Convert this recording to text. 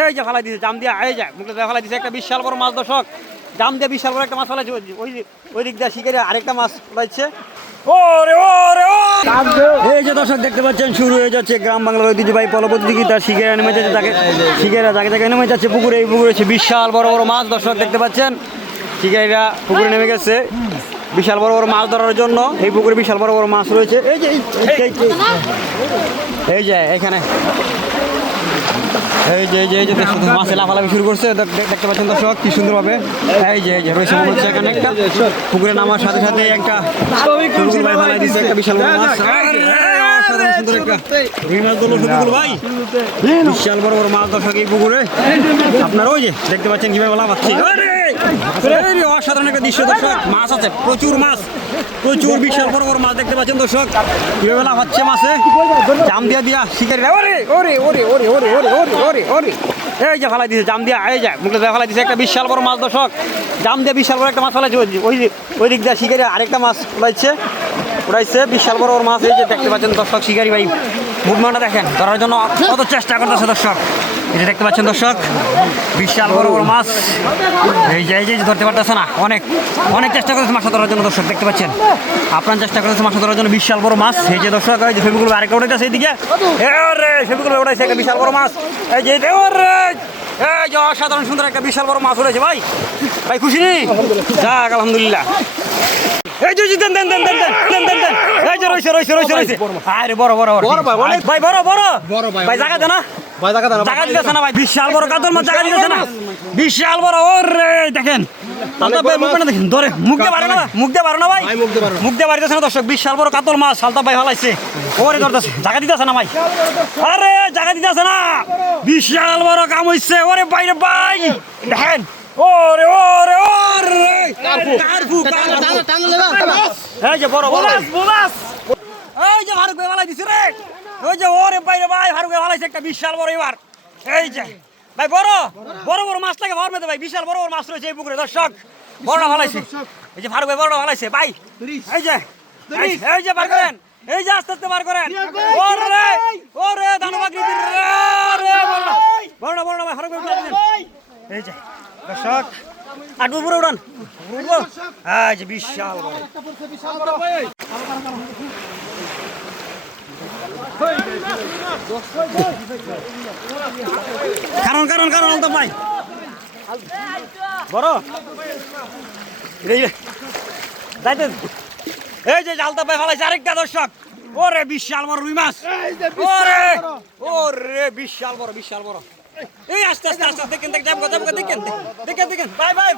এই যে ফালাই দিছে জাম দিয়া এই যায় মুখে ফালাই দিছে একটা বিশাল বড় মাছ দর্শক জাম দিয়ে বিশাল বড় একটা মাছ ফালাইছে ওই দিক দিয়ে শিকারে আরেকটা মাছ ফালাইছে এই যে দর্শক দেখতে পাচ্ছেন শুরু হয়ে যাচ্ছে গ্রাম বাংলার ঐতিহ্যবাহী পরবর্তীযোগিতা শিকারা নেমে যাচ্ছে তাকে শিকারা জায়গা জায়গায় নেমে যাচ্ছে পুকুরে এই পুকুরে বিশাল বড় বড় মাছ দর্শক দেখতে পাচ্ছেন শিকারীরা পুকুরে নেমে গেছে বিশাল বড় বড় মাছ ধরার জন্য এই পুকুরে বিশাল বড় বড় মাছ রয়েছে এই যে এখানে এই যে মাছে লাফালাফি শুরু করছে দেখতে পাচ্ছেন দর্শক কি সুন্দরভাবে এই যে রয়েছে মনে হচ্ছে এখানে একটা পুকুরে নামার সাথে সাথে একটা বিশাল বড় মাছ সুন্দর একটা রুই মাছ ধরলো শফিকুল ভাই বিশাল বড় বড় মাছ দর্শক এই পুকুরে আপনারা ওই যে দেখতে পাচ্ছেন কিভাবে লাফাচ্ছি অসাধারণ একটা দৃশ্য দর্শক মাছ আছে প্রচুর মাছ প্রচুর বিশাল বড় বড় মাছ দেখতে পাচ্ছেন দর্শক কিভাবে লাফাচ্ছে মাছে জাম দিয়া শিকারীরা এই যে ফালাই দিছে জাম দিয়া এই যায় মুখে ফালাই দিছে একটা বিশাল বড় মাছ দর্শক জাম দিয়ে বিশাল বড় একটা মাছ ফালাইছে ওই দিক দিয়ে শিকারি আরেকটা মাছ উড়াইছে বিশাল বড় মাছ এই যে দেখতে পাচ্ছেন দর্শক শিকারি ভাই মুভমেন্টটা দেখেন ধরার জন্য কত চেষ্টা করতেছে দর্শক এই যে দেখতে পাচ্ছেন দর্শক বিশাল বড় বড় মাছ এই যে ধরতে পারতেছে না অনেক চেষ্টা করেছে মাছ ধরার জন্য দর্শক দেখতে পাচ্ছেন আপনার চেষ্টা করেছে মাছ ধরার জন্য বিশাল বড় মাছ এই যে দর্শক এই যে ফেবিকুল আরেকটা উঠাইছে এইদিকে ফেবিকুল উঠাইছে একটা বিশাল বড় মাছ এই যে এই যে অসাধারণ সুন্দর একটা বিশাল বড় মাছ উঠেছে ভাই খুশি যাক আলহামদুলিল্লাহ এই যে দেন এই যে রয়েছে আরে বড় ভাই বড় ভাই জায়গা দে না জায়গা দিতেছে না ভাই বিশাল বড় কাতল মাছ জায়গা দিতেছে না বিশাল বড় ওরে দেখেন দেখেন ধরে মুখ দিয়ে পারে না ভাই মুখ দিয়ে পারিতেছে না দর্শক বিশাল বড় কাতল মাছ সালতাপ ভাই হালাইছে ওরে ধরতেছে জায়গা দিতেছে না ভাই আরে জায়গা দিতেছে না বিশাল বড় কাম হইছে ওরে বাইরে ভাই দেখেন ওরে এই যে বড় এই যে ফারুক ভাই ফালাই দিছে রে ওই যে ওরে বাইরে ভাই ফারুক ভাই ফালাইছে একটা বিশাল বড় এবার এই যে ভাই বড় মাছ লাগে ভর মেতে ভাই বিশাল বড় মাছ রয়েছে এই পুকুরে দর্শক বড়টা ফালাইছে এই যে ফারুক ভাই বড়টা ফালাইছে ভাই এই যে বার করেন এই যে আস্তে বার করেন ওরে ধানবাগি রে বড়টা ভাই ফারুক ভাই এই যে দর্শক আটু পুরো উড়ান এই যে বিশাল কারণ তো ভাই বড় এই যে জালতা ভাই ফালাইছে আরেকটা দর্শক ওরে বিশাল বড় রুই মাছ ওরে বিশাল বড় এই আস্তে দেখেন বাই